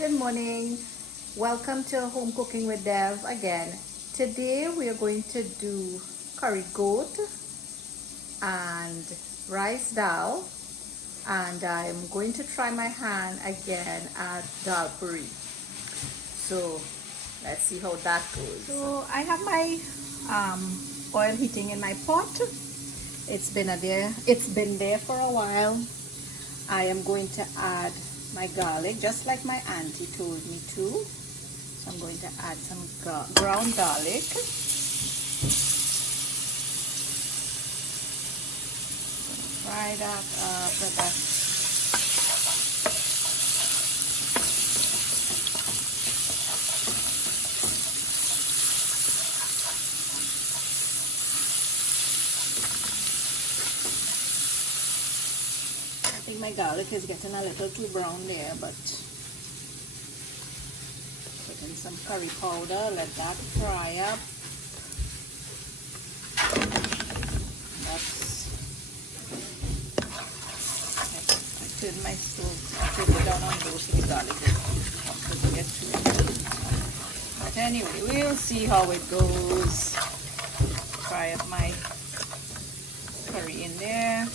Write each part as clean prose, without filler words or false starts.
Good morning. Welcome to Home Cooking with Dev again. Today we are going to do curry goat and rice dal, and I'm going to try my hand again at Dhalpuri. So let's see how that goes. So I have my oil heating in my pot. It's been there for a while. I am going to add my garlic just like my auntie told me to. So I'm going to add some ground garlic. Fry that up with that. I think my garlic is getting a little too brown there, but put in some curry powder, let that fry up. I turn my stove, turn it down on low so the garlic doesn't get too much. But anyway, we'll see how it goes. Fry up my curry in there.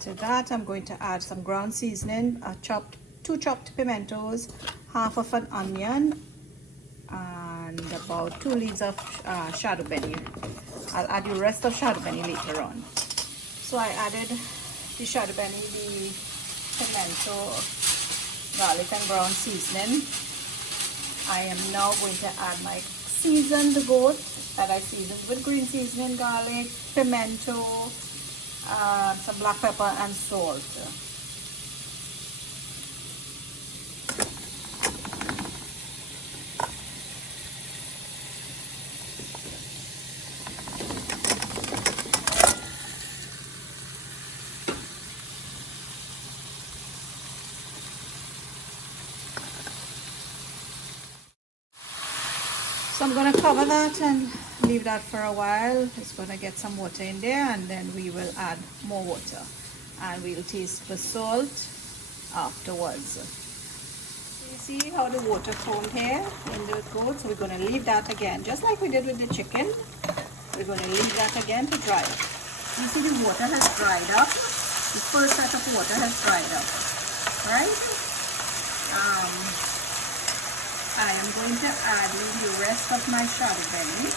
To that, I'm going to add some ground seasoning, two chopped pimentos, half of an onion, and about 2 leaves of shado beni. I'll add the rest of shado beni later on. So I added the shado beni, the pimento, garlic and ground seasoning. I am now going to add my seasoned goat that I seasoned with green seasoning, garlic, pimento, some black pepper and salt. So I'm going to cover that and leave that for a while. It's going to get some water in there, and then we will add more water and we'll taste the salt afterwards. You see how the water formed here in the goat? So we're going to leave that again, just like we did with the chicken. We're going to leave that again to dry. You see the water has dried up. The first set of water has dried up, right? I am going to add in the rest of my shado beni.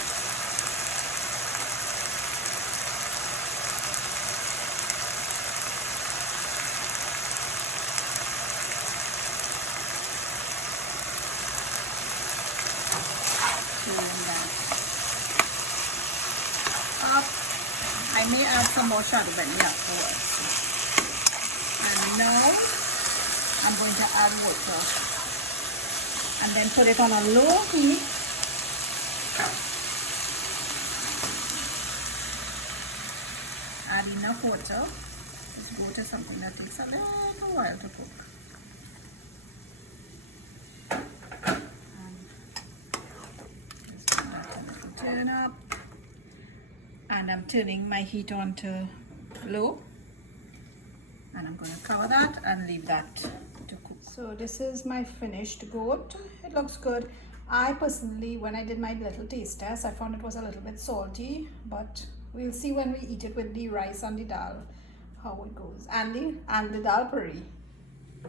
Turn that up. I may add some more shado beni afterwards. And now I'm going to add water. And then put it on a low heat. Add enough water. This goat is something that takes a little while to cook. And turn up. And I'm turning my heat on to low. And I'm going to cover that and leave that to cook. So this is my finished goat. It looks good. I personally, when I did my little taste test, I found it was a little bit salty, but we'll see when we eat it with the rice and the dal how it goes, and the dal puri.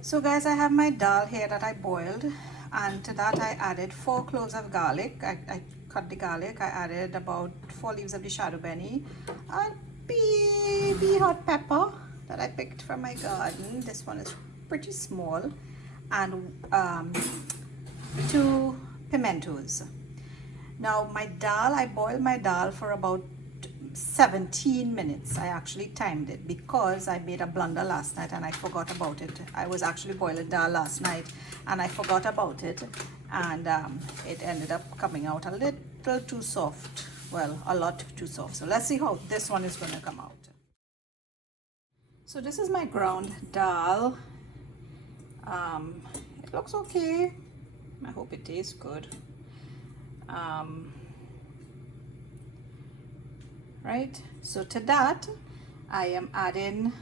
So guys, I have my dal here that I boiled, and to that I added 4 cloves of garlic. I cut the garlic. I added about 4 leaves of the shado beni, and baby hot pepper that I picked from my garden. This one is pretty small, and 2 pimentos. Now my dal, I boiled my dal for about 17 minutes. I actually timed it because I made a blunder last night and I forgot about it. I was actually boiling dal last night and I forgot about it, and it ended up coming out a little too soft. Well, a lot too soft. So let's see how this one is going to come out. So this is my ground dal. It looks okay. I hope it tastes good. right? So to that, I am adding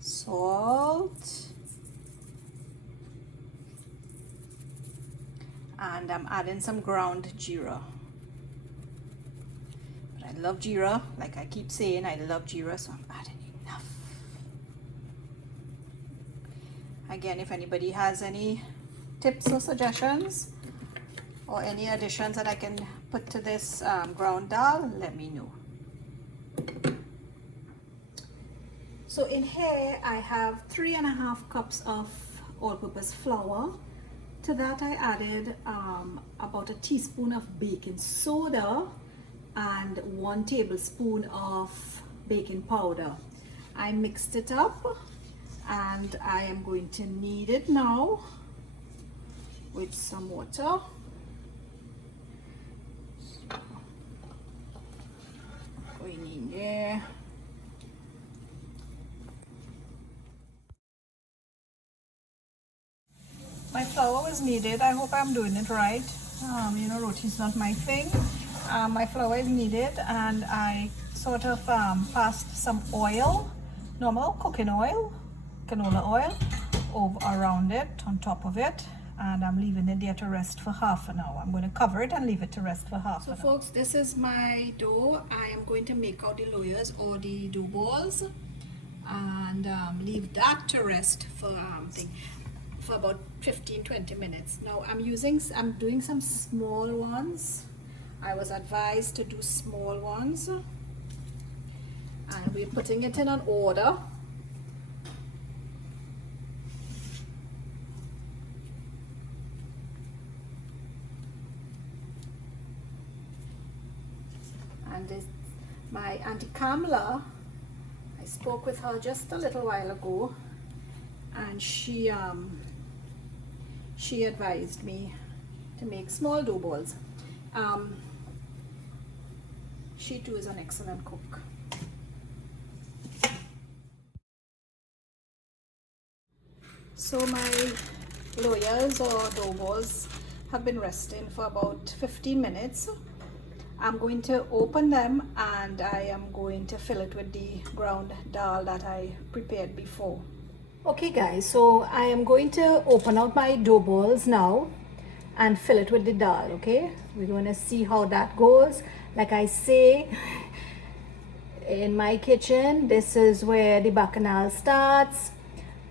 salt, and I'm adding some ground jeera. But I love jeera, like I keep saying, I love jeera, so I'm adding enough. Again, if anybody has any tips or suggestions or any additions that I can put to this ground dal, let me know. So in here I have 3.5 cups of all-purpose flour. To that I added about a teaspoon of baking soda and 1 tablespoon of baking powder. I mixed it up and I am going to knead it now with some water. Going in there. My flour was kneaded. I hope I'm doing it right. You know, roti is not my thing. My flour is kneaded, and I sort of passed some oil, normal cooking oil, canola oil, over around it, on top of it, and I'm leaving it there to rest for half an hour. I'm going to cover it and leave it to rest for half an hour. So folks, this is my dough. I am going to make out the layers or the dough balls and leave that to rest for for about 15-20 minutes. Now I'm doing some small ones. I was advised to do small ones, and we're putting it in an order. And this, my Auntie Kamla, I spoke with her just a little while ago, and she advised me to make small dough balls. She too is an excellent cook. So my loyas or dough balls have been resting for about 15 minutes. I'm going to open them and I am going to fill it with the ground dal that I prepared before. Okay guys, so I am going to open out my dough balls now and fill it with the dal. Okay, we're going to see how that goes. Like I say, in my kitchen, this is where the bacchanal starts,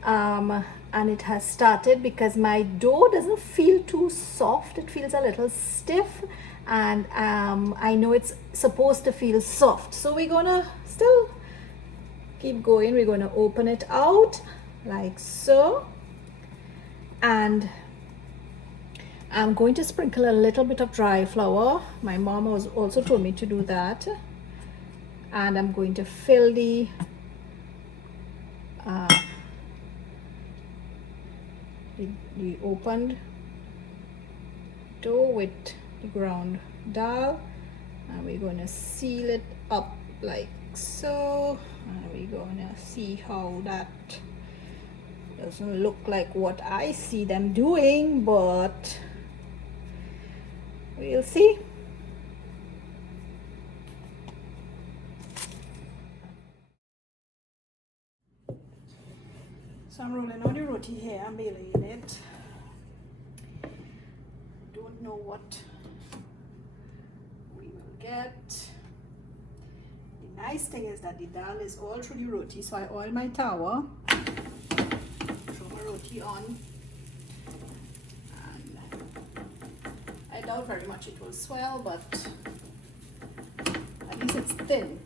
and it has started because my dough doesn't feel too soft. It feels a little stiff, and I know it's supposed to feel soft, so we're gonna still keep going. We're going to open it out like so, and I'm going to sprinkle a little bit of dry flour. My mom also told me to do that, and I'm going to fill the opened dough with the ground dal, and we're going to seal it up like so, and we're going to see how that doesn't look like what I see them doing, but we'll see. So I'm rolling out the roti here, I'm baling it. Don't know what we will get. The nice thing is that the dal is all through the roti, so I oil my tawa, throw my roti on, and I doubt very much it will swell, but at least it's thin.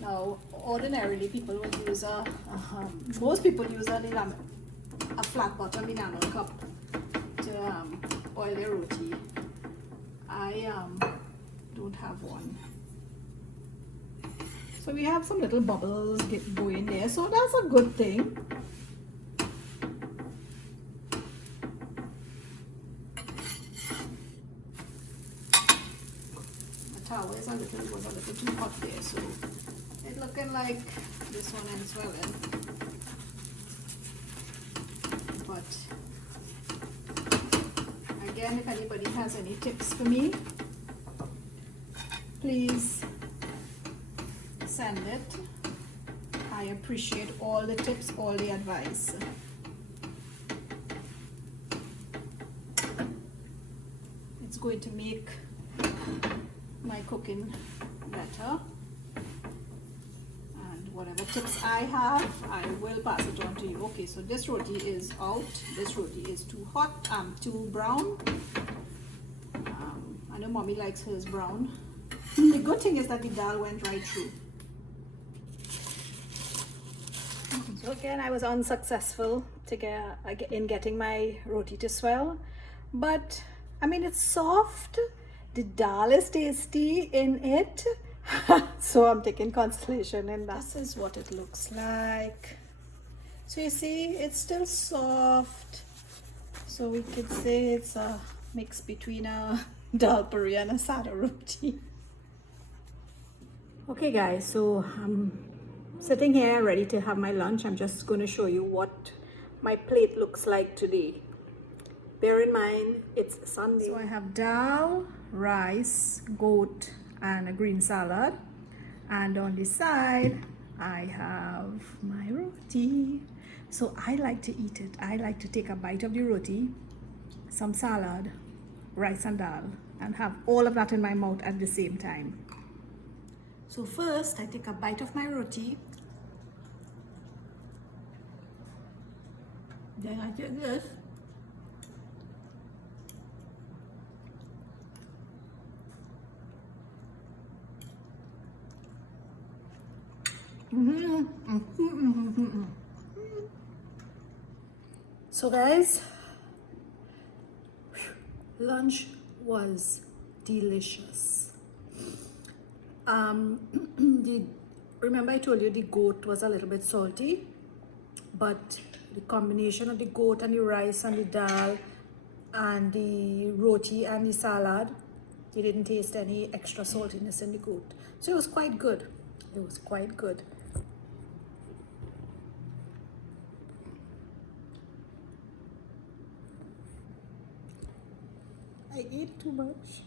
Now, ordinarily people would use most people use a flat bottom enamel cup to oil their roti. I don't have one. So we have some little bubbles going there, so that's a good thing. The towel was a little too hot there, so it's looking like this one is swelling. But again, if anybody has any tips for me, please send it. I appreciate all the tips, all the advice. It's going to make my cooking better. And whatever tips I have, I will pass it on to you. Okay, so this roti is out. This roti is too hot, too brown. I know mommy likes hers brown. The good thing is that the dal went right through. So again, I was unsuccessful in getting my roti to swell, but I mean, it's soft. The dal is tasty in it. So I'm taking consolation in that. This is what it looks like. So you see, it's still soft. So we could say it's a mix between a Dhalpuri and a sada roti. Okay guys, so I'm sitting here ready to have my lunch. I'm just going to show you what my plate looks like today. Bear in mind, it's Sunday. So I have dal, rice, goat, and a green salad. And on the side, I have my roti. So I like to eat it. I like to take a bite of the roti, some salad, rice and dal, and have all of that in my mouth at the same time. So first, I take a bite of my roti. Then I take this. So guys, lunch was delicious. Remember I told you the goat was a little bit salty, but the combination of the goat and the rice and the dal and the roti and the salad, you didn't taste any extra saltiness in the goat. So it was quite good. It was quite good. I ate too much.